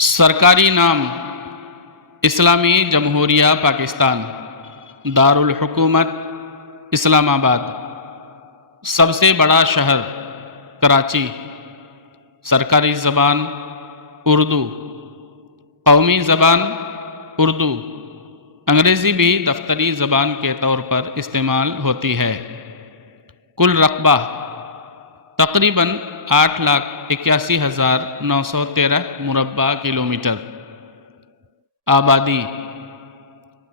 سرکاری نام اسلامی جمہوریہ پاکستان، دارالحکومت اسلام آباد، سب سے بڑا شہر کراچی، سرکاری زبان اردو، قومی زبان اردو، انگریزی بھی دفتری زبان کے طور پر استعمال ہوتی ہے۔ کل رقبہ تقریباً 8,81,913 مربع کلومیٹر۔ آبادی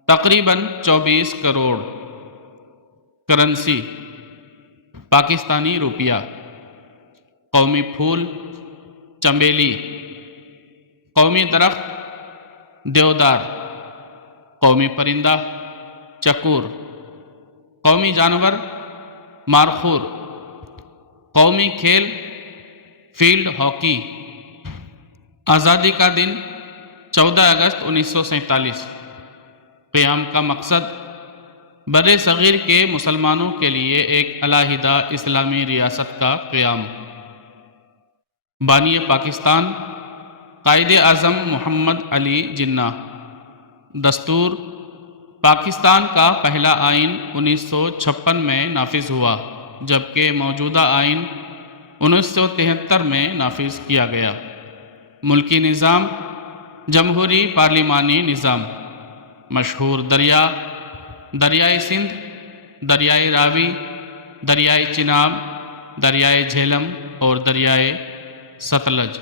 تقریباً 24 کروڑ۔ کرنسی پاکستانی روپیہ۔ قومی پھول چنبیلی۔ قومی درخت دیودار۔ قومی پرندہ چکور۔ قومی جانور مارخور۔ قومی کھیل فیلڈ ہاکی۔ آزادی کا دن 14 اگست 1947۔ قیام کا مقصد بر صغیر کے مسلمانوں کے لیے ایک علیحدہ اسلامی ریاست کا قیام۔ بانی پاکستان قائد اعظم محمد علی جناح۔ دستور پاکستان کا پہلا آئین 1956 میں نافذ ہوا، جبکہ موجودہ آئین 1973 میں نافذ کیا گیا۔ ملکی نظام جمہوری پارلیمانی نظام۔ مشہور دریا دریائے سندھ، دریائے راوی، دریائے چناب، دریائے جہلم اور دریائے ستلج۔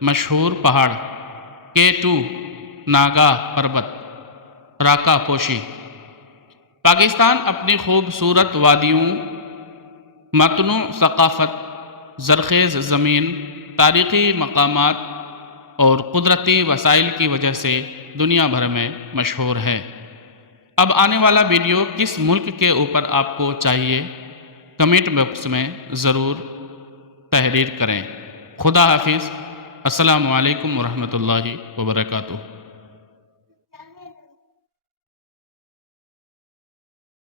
مشہور پہاڑ K2 ناگا پربت، راکا پوشی۔ پاکستان اپنی خوبصورت وادیوں، متنوع ثقافت، زرخیز زمین، تاریخی مقامات اور قدرتی وسائل کی وجہ سے دنیا بھر میں مشہور ہے۔ اب آنے والا ویڈیو کس ملک کے اوپر آپ کو چاہیے، کمنٹ باکس میں ضرور تحریر کریں۔ خدا حافظ۔ السلام علیکم ورحمۃ اللہ وبرکاتہ۔